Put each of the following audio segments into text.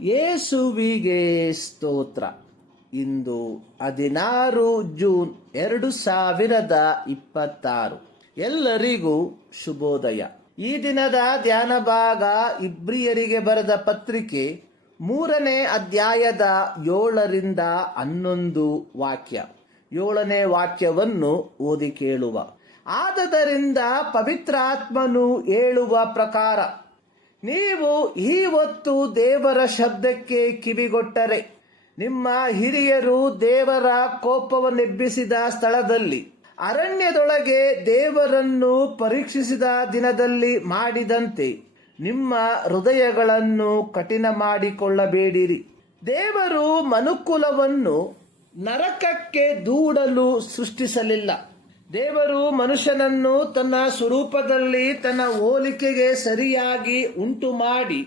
ಯೇಸುವಿಗೆ ಸ್ತೋತ್ರ. ಇಂದು 16 ಜೂನ್ 2026. ಎಲ್ಲರಿಗೂ ಶುಭೋದಯ. ಈ ದಿನದ ಧ್ಯಾನ ಭಾಗ ಇಬ್ರಿಯರಿಗೆ ಬರೆದ ಪತ್ರಿಕೆ 3ನೇ ಅಧ್ಯಾಯದ 7ರಿಂದ 11 ವಾಕ್ಯ. 7ನೇ ವಾಕ್ಯವನ್ನು ಓದಿ ಕೇಳುವ. ಆದದರಿಂದ ಪವಿತ್ರಾತ್ಮನು ಹೇಳುವ ಪ್ರಕಾರ ನೀವು ಈ ಹೊತ್ತು ದೇವರ ಶಬ್ದಕ್ಕೆ ಕಿವಿಗೊಟ್ಟರೆ, ನಿಮ್ಮ ಹಿರಿಯರು ದೇವರ ಕೋಪವನ್ನೆಬ್ಬಿಸಿದ ಸ್ಥಳದಲ್ಲಿ ಅರಣ್ಯದೊಳಗೆ ದೇವರನ್ನು ಪರೀಕ್ಷಿಸಿದ ದಿನದಲ್ಲಿ ಮಾಡಿದಂತೆ ನಿಮ್ಮ ಹೃದಯಗಳನ್ನು ಕಠಿಣ ಮಾಡಿಕೊಳ್ಳಬೇಡಿರಿ. ದೇವರು ಮನುಕುಲವನ್ನು ನರಕಕ್ಕೆ ದೂಡಲು ಸೃಷ್ಟಿಸಲಿಲ್ಲ. ದೇವರು ಮನುಷ್ಯನನ್ನು ತನ್ನ ಸ್ವರೂಪದಲ್ಲಿ ತನ್ನ ಹೋಲಿಕೆಗೆ ಸರಿಯಾಗಿ ಉಂಟು ಮಾಡಿ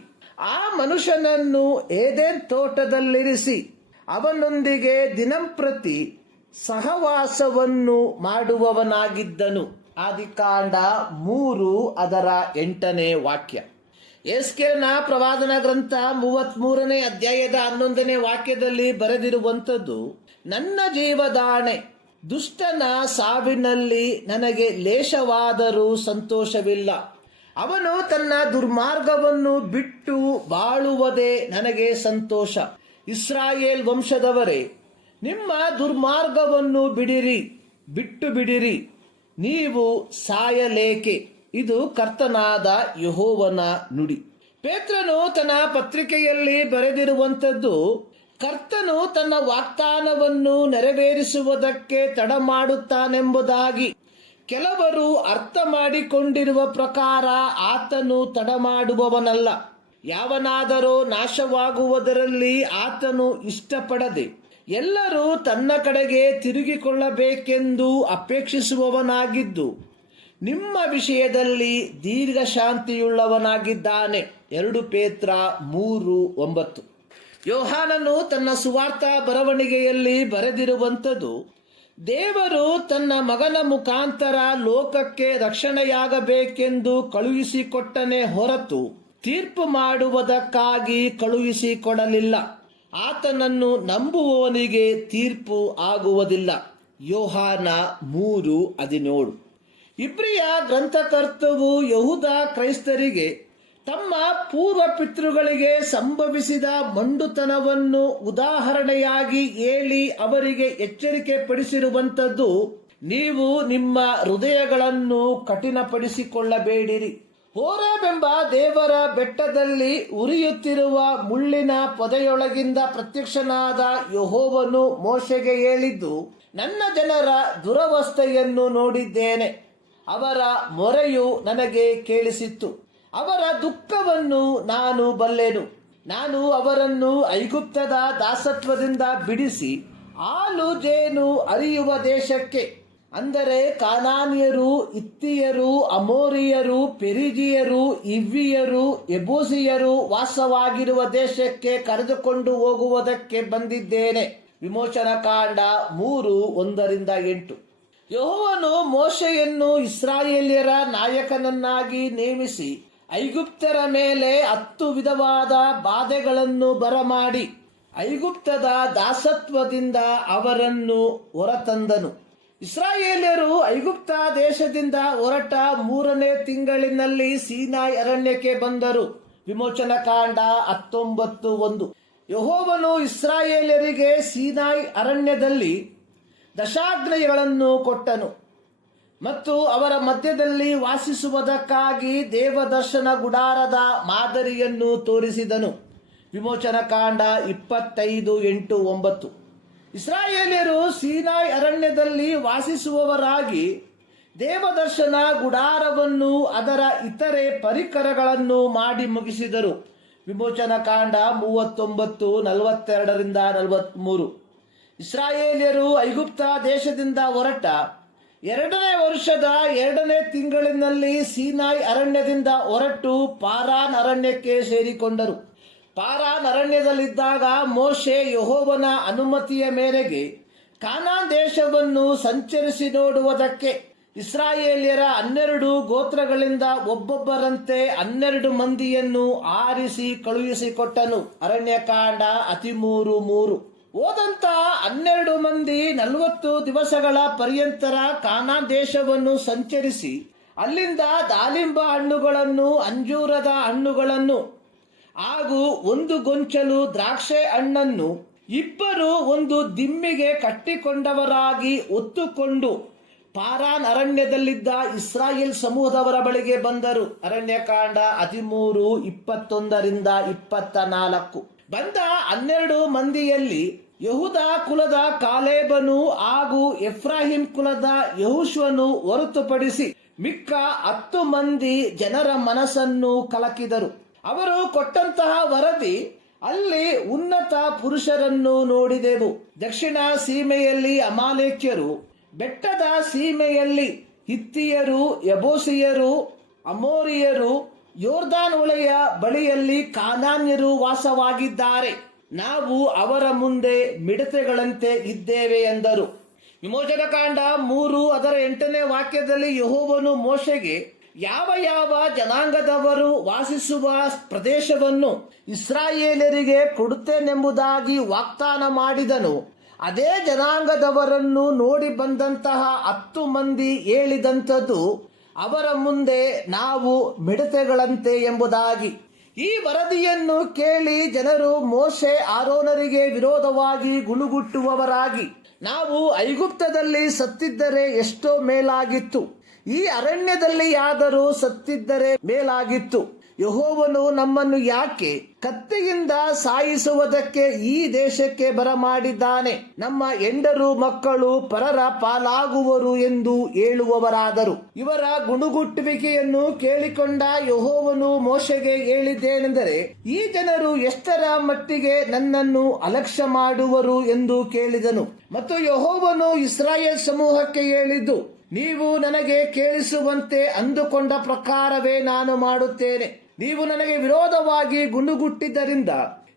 ಆ ಮನುಷ್ಯನನ್ನು ಏದೆನ್ ತೋಟದಲ್ಲಿರಿಸಿ ಅವನೊಂದಿಗೆ ದಿನಂಪ್ರತಿ ಸಹವಾಸವನ್ನು ಮಾಡುವವನಾಗಿದ್ದನು. ಆದಿಕಾಂಡ 3:8 ವಾಕ್ಯ. ಯೆಹೆಜ್ಕೇಲನ ಪ್ರವಾದನ ಗ್ರಂಥ 33ನೇ ಅಧ್ಯಾಯದ 11ನೇ ವಾಕ್ಯದಲ್ಲಿ ಬರೆದಿರುವಂಥದ್ದು, ನನ್ನ ಜೀವದಾಣೆ, ದುಷ್ಟನ ಸಾವಿನಲ್ಲಿ ನನಗೆ ಲೇಷವಾದರೂ ಸಂತೋಷವಿಲ್ಲ. ಅವನು ತನ್ನ ದುರ್ಮಾರ್ಗವನ್ನು ಬಿಟ್ಟು ಬಾಳುವುದೇ ನನಗೆ ಸಂತೋಷ. ಇಸ್ರಾಯೇಲ್ ವಂಶದವರೇ, ನಿಮ್ಮ ದುರ್ಮಾರ್ಗವನ್ನು ಬಿಟ್ಟು ಬಿಡಿರಿ, ನೀವು ಸಾಯಲೇಕೆ. ಇದು ಕರ್ತನಾದ ಯೆಹೋವನ ನುಡಿ. ಪೇತ್ರನು ತನ್ನ ಪತ್ರಿಕೆಯಲ್ಲಿ ಬರೆದಿರುವಂಥದ್ದು, ಕರ್ತನು ತನ್ನ ವಾಗ್ದಾನವನ್ನು ನೆರವೇರಿಸುವುದಕ್ಕೆ ತಡ ಮಾಡುತ್ತಾನೆಂಬುದಾಗಿ ಕೆಲವರು ಅರ್ಥ ಮಾಡಿಕೊಂಡಿರುವ ಪ್ರಕಾರ ಆತನು ತಡ ಮಾಡುವವನಲ್ಲ. ಯಾವನಾದರೂ ನಾಶವಾಗುವುದರಲ್ಲಿ ಆತನು ಇಷ್ಟಪಡದೆ ಎಲ್ಲರೂ ತನ್ನ ಕಡೆಗೆ ತಿರುಗಿಕೊಳ್ಳಬೇಕೆಂದು ಅಪೇಕ್ಷಿಸುವವನಾಗಿದ್ದು ನಿಮ್ಮ ವಿಷಯದಲ್ಲಿ ದೀರ್ಘಶಾಂತಿಯುಳ್ಳವನಾಗಿದ್ದಾನೆ. 2 ಪೇತ್ರ 3:9. ಯೋಹಾನನು ತನ್ನ ಸುವಾರ್ಥ ಬರವಣಿಗೆಯಲ್ಲಿ ಬರೆದಿರುವಂಥದ್ದು, ದೇವರು ತನ್ನ ಮಗನ ಮುಖಾಂತರ ಲೋಕಕ್ಕೆ ರಕ್ಷಣೆಯಾಗಬೇಕೆಂದು ಕಳುಹಿಸಿಕೊಟ್ಟನೇ ಹೊರತು ತೀರ್ಪು ಮಾಡುವುದಕ್ಕಾಗಿ ಕಳುಹಿಸಿಕೊಡಲಿಲ್ಲ. ಆತನನ್ನು ನಂಬುವವನಿಗೆ ತೀರ್ಪು ಆಗುವುದಿಲ್ಲ. ಯೋಹಾನ 3:17. ಇಬ್ರಿಯ ಗ್ರಂಥಕರ್ತವು ಯಹೂದ ಕ್ರೈಸ್ತರಿಗೆ ತಮ್ಮ ಪೂರ್ವ ಪಿತೃಗಳಿಗೆ ಸಂಭವಿಸಿದ ಮೊಂಡುತನವನ್ನು ಉದಾಹರಣೆಯಾಗಿ ಹೇಳಿ ಅವರಿಗೆ ಎಚ್ಚರಿಕೆ ಪಡಿಸಿರುವಂಥದ್ದು, ನೀವು ನಿಮ್ಮ ಹೃದಯಗಳನ್ನು ಕಠಿಣಪಡಿಸಿಕೊಳ್ಳಬೇಡಿರಿ. ಹೋರೇಬೆಂಬ ದೇವರ ಬೆಟ್ಟದಲ್ಲಿ ಉರಿಯುತ್ತಿರುವ ಮುಳ್ಳಿನ ಪೊದೆಯೊಳಗಿಂದ ಪ್ರತ್ಯಕ್ಷನಾದ ಯೆಹೋವನು ಮೋಶೆಗೆ ಹೇಳಿದ್ದು, ನನ್ನ ಜನರ ದುರವಸ್ಥೆಯನ್ನು ನೋಡಿದ್ದೇನೆ. ಅವರ ಮೊರೆಯು ನನಗೆ ಕೇಳಿಸಿತ್ತು. ಅವರ ದುಃಖವನ್ನು ನಾನು ಬಲ್ಲೆನು. ನಾನು ಅವರನ್ನು ಐಗುಪ್ತದ ದಾಸತ್ವದಿಂದ ಬಿಡಿಸಿ ಹಾಲು ಜೇನು ಹರಿಯುವ ದೇಶಕ್ಕೆ, ಅಂದರೆ ಕಾನಾನ್ಯರು, ಹಿತ್ತಿಯರು, ಅಮೋರಿಯರು, ಪೆರಿಜಿಯರು, ಹಿವ್ವಿಯರು, ಯೆಬೂಸಿಯರು ವಾಸವಾಗಿರುವ ದೇಶಕ್ಕೆ ಕರೆದುಕೊಂಡು ಹೋಗುವುದಕ್ಕೆ ಬಂದಿದ್ದೇನೆ. ವಿಮೋಚನಕಾಂಡ 3:1-8. ಯೆಹೋವನು ಮೋಶೆಯನ್ನು ಇಸ್ರಾಯೇಲ್ಯರ ನಾಯಕನನ್ನಾಗಿ ನೇಮಿಸಿ ಐಗುಪ್ತರ ಮೇಲೆ 10 ವಿಧವಾದ ಬಾಧೆಗಳನ್ನು ಬರಮಾಡಿ ಐಗುಪ್ತದ ದಾಸತ್ವದಿಂದ ಅವರನ್ನು ಹೊರತಂದನು. ಇಸ್ರಾಯೇಲ್ಯರು ಐಗುಪ್ತ ದೇಶದಿಂದ ಹೊರಟ 3ನೇ ತಿಂಗಳಿನಲ್ಲಿ ಸೀನಾಯಿ ಅರಣ್ಯಕ್ಕೆ ಬಂದರು. ವಿಮೋಚನಕಾಂಡ 19:1. ಯೆಹೋವನು ಇಸ್ರಾಯೇಲ್ಯರಿಗೆ ಸೀನಾಯಿ ಅರಣ್ಯದಲ್ಲಿ ದಶಾಜ್ಞೆಗಳನ್ನು ಕೊಟ್ಟನು ಮತ್ತು ಅವರ ಮಧ್ಯದಲ್ಲಿ ವಾಸಿಸುವುದಕ್ಕಾಗಿ ದೇವದರ್ಶನ ಗುಡಾರದ ಮಾದರಿಯನ್ನು ತೋರಿಸಿದನು. ವಿಮೋಚನಕಾಂಡ 25:8-9. ಇಸ್ರಾಯೇಲ್ಯರು ಸೀನಾಯಿ ಅರಣ್ಯದಲ್ಲಿ ವಾಸಿಸುವವರಾಗಿ ದೇವದರ್ಶನ ಗುಡಾರವನ್ನು ಅದರ ಇತರೆ ಪರಿಕರಗಳನ್ನು ಮಾಡಿ ಮುಗಿಸಿದರು. ವಿಮೋಚನಕಾಂಡ 39:42-43. ಇಸ್ರಾಯೇಲ್ಯರು ಐಗುಪ್ತ ದೇಶದಿಂದ ಹೊರಟ 2ನೇ ವರ್ಷದ 2ನೇ ತಿಂಗಳಿನಲ್ಲಿ ಸೀನಾಯಿ ಅರಣ್ಯದಿಂದ ಹೊರಟು ಪಾರಾನ್ ಅರಣ್ಯಕ್ಕೆ ಸೇರಿಕೊಂಡರು. ಪಾರಾನ್ ಅರಣ್ಯದಲ್ಲಿದ್ದಾಗ ಮೋಶೆ ಯೆಹೋವನ ಅನುಮತಿಯ ಮೇರೆಗೆ ಕಾನಾನ್ ದೇಶವನ್ನು ಸಂಚರಿಸಿ ನೋಡುವುದಕ್ಕೆ ಇಸ್ರಾಯೇಲ್ಯರ 12 ಗೋತ್ರಗಳಿಂದ ಒಬ್ಬೊಬ್ಬರಂತೆ 12 ಮಂದಿಯನ್ನು ಆರಿಸಿ ಕಳುಹಿಸಿಕೊಟ್ಟನು. ಅರಣ್ಯಕಾಂಡ 13:3. ಹೋದಂತ 12 ಮಂದಿ 40 ದಿವಸಗಳ ಪರ್ಯಂತರ ಕಾನಾನ್ ದೇಶವನ್ನು ಸಂಚರಿಸಿ ಅಲ್ಲಿಂದ ದಾಳಿಂಬ ಹಣ್ಣುಗಳನ್ನು, ಅಂಜೂರದ ಹಣ್ಣುಗಳನ್ನು ಹಾಗೂ 1 ಗೊಂಚಲು ದ್ರಾಕ್ಷೆ ಹಣ್ಣನ್ನು ಇಬ್ಬರು ಒಂದು ದಿಮ್ಮಿಗೆ ಕಟ್ಟಿಕೊಂಡವರಾಗಿ ಹೊತ್ತುಕೊಂಡು ಪಾರಾನ್ ಅರಣ್ಯದಲ್ಲಿದ್ದ ಇಸ್ರಾಯೇಲ್ ಸಮೂಹದವರ ಬಳಿಗೆ ಬಂದರು. ಅರಣ್ಯಕಾಂಡ 13:21-24. ಬಂದ 12 ಮಂದಿಯಲ್ಲಿ ಯೆಹೂದ ಕುಲದ ಕಾಲೇಬನು ಹಾಗೂ ಎಫ್ರಾಹಿಂ ಕುಲದ ಯೆಹೋಶುವನು ಹೊರತುಪಡಿಸಿ ಮಿಕ್ಕ 10 ಮಂದಿ ಜನರ ಮನಸ್ಸನ್ನು ಕಲಕಿದರು. ಅವರು ಕೊಟ್ಟಂತಹ ವರದಿ, ಅಲ್ಲಿ ಉನ್ನತ ಪುರುಷರನ್ನು ನೋಡಿದೆವು. ದಕ್ಷಿಣ ಸೀಮೆಯಲ್ಲಿ ಅಮಾಲೇಕ್ಯರು, ಬೆಟ್ಟದ ಸೀಮೆಯಲ್ಲಿ ಹಿತ್ತಿಯರು, ಯೆಬೂಸಿಯರು, ಅಮೋರಿಯರು, ಯೋರ್ದಾನ್ ಹೊಳೆಯ ಬಳಿಯಲ್ಲಿ ಕಾನಾನ್ಯರು ವಾಸವಾಗಿದ್ದಾರೆ. ನಾವು ಅವರ ಮುಂದೆ ಮಿಡತೆಗಳಂತೆ ಇದ್ದೇವೆ ಎಂದರು. ವಿಮೋಚನಕಾಂಡ 3:8 ಯೆಹೋವನು ಮೋಶೆಗೆ ಯಾವ ಯಾವ ಜನಾಂಗದವರು ವಾಸಿಸುವ ಪ್ರದೇಶವನ್ನು ಇಸ್ರಾಯೇಲರಿಗೆ ಕೊಡುತ್ತೇನೆಂಬುದಾಗಿ ವಾಗ್ದಾನ ಮಾಡಿದನು. ಅದೇ ಜನಾಂಗದವರನ್ನು ನೋಡಿ ಬಂದಂತಹ 10 ಮಂದಿ ಹೇಳಿದಂಥದ್ದು ಅವರ ಮುಂದೆ ನಾವು ಮಿಡತೆಗಳಂತೆ ಎಂಬುದಾಗಿ. ಈ ವರದಿಯನ್ನು ಕೇಳಿ ಜನರು ಮೋಶೆ ಆರೋನರಿಗೆ ವಿರೋಧವಾಗಿ ಗುಣುಗುಟ್ಟುವವರಾಗಿ, ನಾವು ಐಗುಪ್ತದಲ್ಲಿ ಸತ್ತಿದ್ದರೆ ಎಷ್ಟೋ ಮೇಲಾಗಿತ್ತು, ಈ ಅರಣ್ಯದಲ್ಲಿ ಯಾದರೂ ಸತ್ತಿದ್ದರೆ ಮೇಲಾಗಿತ್ತು. ಯೆಹೋವನು ನಮ್ಮನ್ನು ಯಾಕೆ ಕತ್ತಿಯಿಂದ ಸಾಯಿಸುವುದಕ್ಕೆ ಈ ದೇಶಕ್ಕೆ ಬರಮಾಡಿದ್ದಾನೆ? ನಮ್ಮ ಹೆಂಡರು ಮಕ್ಕಳು ಪರರ ಪಾಲಾಗುವರು ಎಂದು ಹೇಳುವವರಾದರು. ಇವರ ಗುಣುಗುಟ್ಟುವಿಕೆಯನ್ನು ಕೇಳಿಕೊಂಡ ಯೆಹೋವನು ಮೋಶೆಗೆ ಹೇಳಿದ್ದೇನೆಂದರೆ, ಈ ಜನರು ಎಷ್ಟರ ಮಟ್ಟಿಗೆ ನನ್ನನ್ನು ಅಲಕ್ಷ್ಯ ಮಾಡುವರು ಎಂದು ಕೇಳಿದನು. ಮತ್ತು ಯೆಹೋವನು ಇಸ್ರಾಯೇಲ್ ಸಮೂಹಕ್ಕೆ ಹೇಳಿದ್ದು, ನೀವು ನನಗೆ ಕೇಳಿಸುವಂತೆ ಅಂದುಕೊಂಡ ಪ್ರಕಾರವೇ ನಾನು ಮಾಡುತ್ತೇನೆ. ನೀವು ನನಗೆ ವಿರೋಧವಾಗಿ ಗುಣುಗುಟ್ಟಿದ್ದರಿಂದ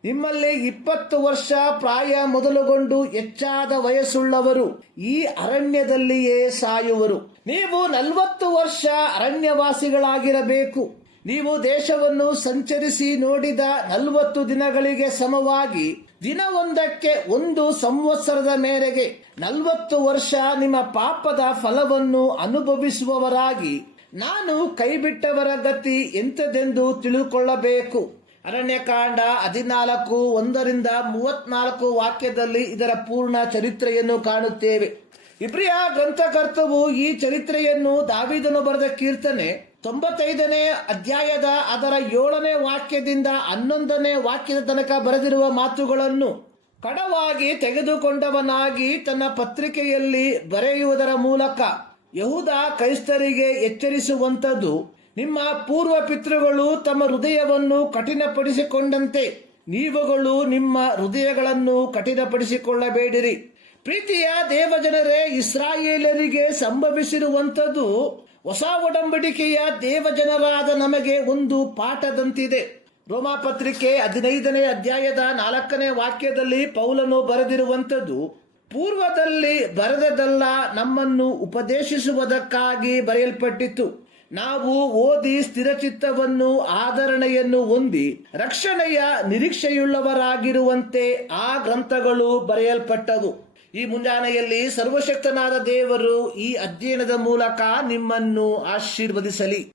ನಿಮ್ಮಲ್ಲಿ 20 ವರ್ಷ ಪ್ರಾಯ ಮೊದಲುಗೊಂಡು ಹೆಚ್ಚಾದ ವಯಸ್ಸುಳ್ಳವರು ಈ ಅರಣ್ಯದಲ್ಲಿಯೇ ಸಾಯುವರು. ನೀವು 40 ವರ್ಷ ಅರಣ್ಯವಾಸಿಗಳಾಗಿರಬೇಕು. ನೀವು ದೇಶವನ್ನು ಸಂಚರಿಸಿ ನೋಡಿದ 40 ದಿನಗಳಿಗೆ ಸಮವಾಗಿ ದಿನವೊಂದಕ್ಕೆ 1 ಸಂವತ್ಸರದ ಮೇರೆಗೆ 40 ವರ್ಷ ನಿಮ್ಮ ಪಾಪದ ಫಲವನ್ನು ಅನುಭವಿಸುವವರಾಗಿ ನಾನು ಕೈಬಿಟ್ಟವರ ಗತಿ ಎಂಥದೆಂದು ತಿಳುಕೊಳ್ಳಬೇಕು. ಅರಣ್ಯಕಾಂಡ 14:1-34 ಇದರ ಪೂರ್ಣ ಚರಿತ್ರೆಯನ್ನು ಕಾಣುತ್ತೇವೆ. ಇಬ್ರಿಯ ಗ್ರಂಥಕರ್ತವು ಈ ಚರಿತ್ರೆಯನ್ನು ದಾವೀದನು ಬರೆದ ಕೀರ್ತನೆ 95ನೇ ಅಧ್ಯಾಯದ ಅದರ 7ನೇ ವಾಕ್ಯದಿಂದ 11ನೇ ವಾಕ್ಯದ ತನಕ ಬರೆದಿರುವ ಮಾತುಗಳನ್ನು ಕಡವಾಗಿ ತೆಗೆದುಕೊಂಡವನಾಗಿ ತನ್ನ ಪತ್ರಿಕೆಯಲ್ಲಿ ಬರೆಯುವುದರ ಮೂಲಕ ಯಹೂದ ಕ್ರೈಸ್ತರಿಗೆ ಎಚ್ಚರಿಸುವಂಥದ್ದು, ನಿಮ್ಮ ಪೂರ್ವ ಪಿತೃಗಳು ತಮ್ಮ ಹೃದಯವನ್ನು ಕಠಿಣಪಡಿಸಿಕೊಂಡಂತೆ ನೀವುಗಳು ನಿಮ್ಮ ಹೃದಯಗಳನ್ನು ಕಠಿಣಪಡಿಸಿಕೊಳ್ಳಬೇಡಿರಿ. ಪ್ರೀತಿಯ ದೇವಜನರೇ, ಇಸ್ರಾಯೇಲರಿಗೆ ಸಂಭವಿಸಿರುವಂಥದ್ದು ಹೊಸ ಒಡಂಬಡಿಕೆಯ ದೇವಜನರಾದ ನಮಗೆ ಒಂದು ಪಾಠದಂತಿದೆ. ರೋಮಾಪತ್ರಿಕೆ 15ನೇ ಅಧ್ಯಾಯದ 4ನೇ ವಾಕ್ಯದಲ್ಲಿ ಪೌಲನು ಬರೆದಿರುವಂಥದ್ದು, ಪೂರ್ವದಲ್ಲಿ ಬರೆದದಲ್ಲ, ನಮ್ಮನ್ನು ಉಪದೇಶಿಸುವುದಕ್ಕಾಗಿ ಬರೆಯಲ್ಪಟ್ಟಿತು. ನಾವು ಓದಿ ಸ್ಥಿರಚಿತ್ತವನ್ನು ಆಧರಣೆಯನ್ನು ಹೊಂದಿ ರಕ್ಷಣೆಯ ನಿರೀಕ್ಷೆಯುಳ್ಳವರಾಗಿರುವಂತೆ ಆ ಗ್ರಂಥಗಳು ಬರೆಯಲ್ಪಟ್ಟವು. ಈ ಮುಂಜಾನೆಯಲ್ಲಿ ಸರ್ವಶಕ್ತನಾದ ದೇವರು ಈ ಅಧ್ಯಯನದ ಮೂಲಕ ನಿಮ್ಮನ್ನು ಆಶೀರ್ವದಿಸಲಿ.